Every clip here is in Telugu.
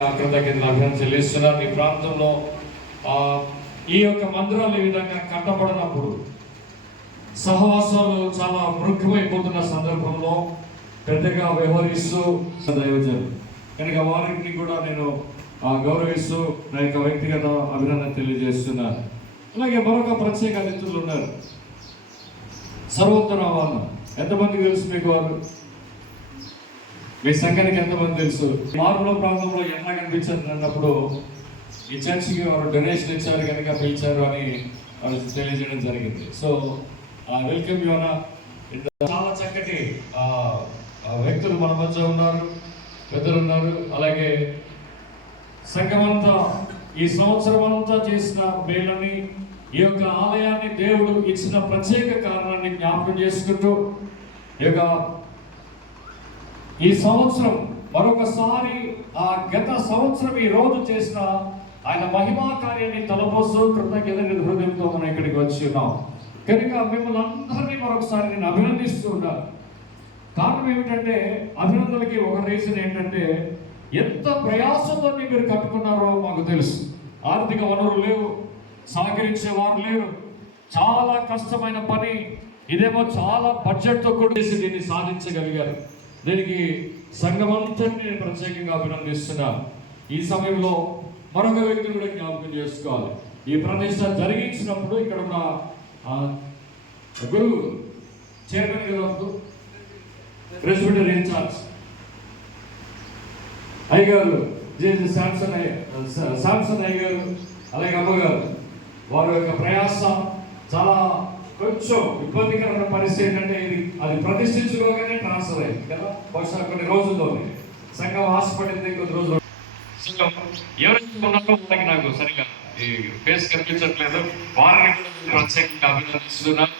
కృతజ్ఞతలు చెల్లిస్తున్నారు. ఈ ప్రాంతంలో ఈ యొక్క మందిరాలు ఈ విధంగా కట్టబడినప్పుడు సహవాసాలు చాలా ముఖ్యమైపోతున్న సందర్భంలో పెద్దగా వ్యవహరిస్తూ దైవజనులు కనుక వారికి కూడా నేను గౌరవిస్తూ నా యొక్క వ్యక్తిగత అభినందన తెలియజేస్తున్నాను. అలాగే మరొక ప్రత్యేక అతిథులు ఉన్నారు. సర్వోత్తర వాళ్ళు ఎంతమంది తెలుసు మీకు? వారు మీ సంఘానికి ఎంతమంది తెలుసు? మారుమూల ప్రాంతంలో ఎలా కనిపించారు అన్నప్పుడు ఈ చర్చికి వారు డొనేషన్ ఇచ్చారు కనుక పిలిచారు అని వారు తెలియజేయడం జరిగింది. సో వెల్కమ్ యు అన్న. చాలా చక్కటి వ్యక్తులు మన మధ్య ఉన్నారు, పెద్దలు ఉన్నారు. అలాగే సంఘమంతా ఈ సంవత్సరం అంతా చేసిన మేలని, ఈ యొక్క ఆలయాన్ని దేవుడు ఇచ్చిన ప్రత్యేక కారణాన్ని జ్ఞాపకం చేసుకుంటూ ఈ సంవత్సరం మరొకసారి ఆ గత సంవత్సరం ఈ రోజు చేసిన ఆయన మహిమా కార్యాన్ని తలపోస్తూ కృతజ్ఞత హృదయంతో మనం ఇక్కడికి వచ్చి ఉన్నాం కనుక మిమ్మల్ని అందరినీ మరొకసారి నేను అభినందిస్తూ ఉన్నాను. కారణం ఏమిటంటే, అభినందనలకి ఒక రీజన్ ఏంటంటే, ఎంత ప్రయాసంతో మీరు కట్టుకున్నారో మాకు తెలుసు. ఆర్థిక వనరులు లేవు, సహకరించే వారు లేరు, చాలా కష్టమైన పని. ఇదేమో చాలా బడ్జెట్తో కూడి దీన్ని సాధించగలిగారు. దీనికి సంఘమంతటిని నేను ప్రత్యేకంగా అభినందిస్తున్నాను. ఈ సమయంలో మరొక వ్యక్తిని కూడా జ్ఞాపకం చేసుకోవాలి. ఈ ప్రతిష్ట జరిగించినప్పుడు ఇక్కడ ఉన్న గురువు చైర్మన్ గారు, ప్రెసిడెంట్ ఇన్ఛార్జ్ అయ్యగారు శాంసన్ అయ్యగారు, అలాగే అమ్మగారు, వారి యొక్క ప్రయాస చాలా కొంచెం ఇబ్బందికరమైన పరిస్థితి ఏంటంటే, అది ప్రతిష్ఠించుకోగానే ట్రాన్స్ఫర్ అయింది కదా, బహుశా కొన్ని రోజుల్లోనే సంఘం ఆశపడింది. కొద్ది రోజులు ఎవరైతే ఉన్నారో వాళ్ళకి నాకు సరిగా ఈ ఫేస్ కనిపించట్లేదు. వారిని కూడా ప్రత్యేకంగా అభినందిస్తున్నాను.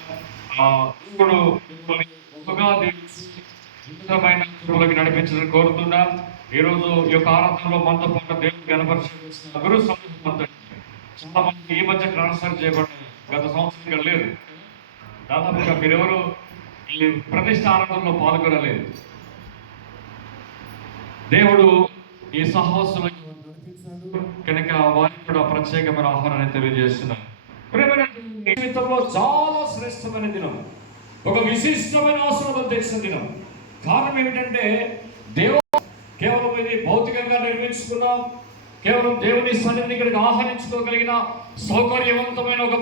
ఇప్పుడు నడిపించాలని కోరుతున్నా. ఈరోజు ఈ యొక్క ఆరాధనలో మనతో పాటు దేవుడు కనపరిచిన గురు సమూహం చాలా మంది ఈ మధ్య ట్రాన్స్ఫర్ చేయబడ్డారు. గత సంవత్సరం ఇక్కడ లేదు. దాదాపుగా మీరెవరు ఈ ప్రతిష్ట ఆరాధనలో పాల్గొనలేదు. దేవుడు ఈ సహవాసులకు కనుక వారికి కూడా ప్రత్యేకమైన ఆహ్వానాన్ని తెలియజేస్తున్నాను. జీవితంలో చాలా శ్రేష్టమైన దినం, ఒక విశిష్టమైన ఆశీర్వాదం తెచ్చిన దినం. కారణం ఏమిటంటే, దేవుడు కేవలం ఇది భౌతికంగా నిర్మించుకున్నాం, కేవలం దేవుని సన్నిధిని ఇక్కడికి ఆహ్వానించుకోగలిగిన సౌకర్యవంతమైన ఒక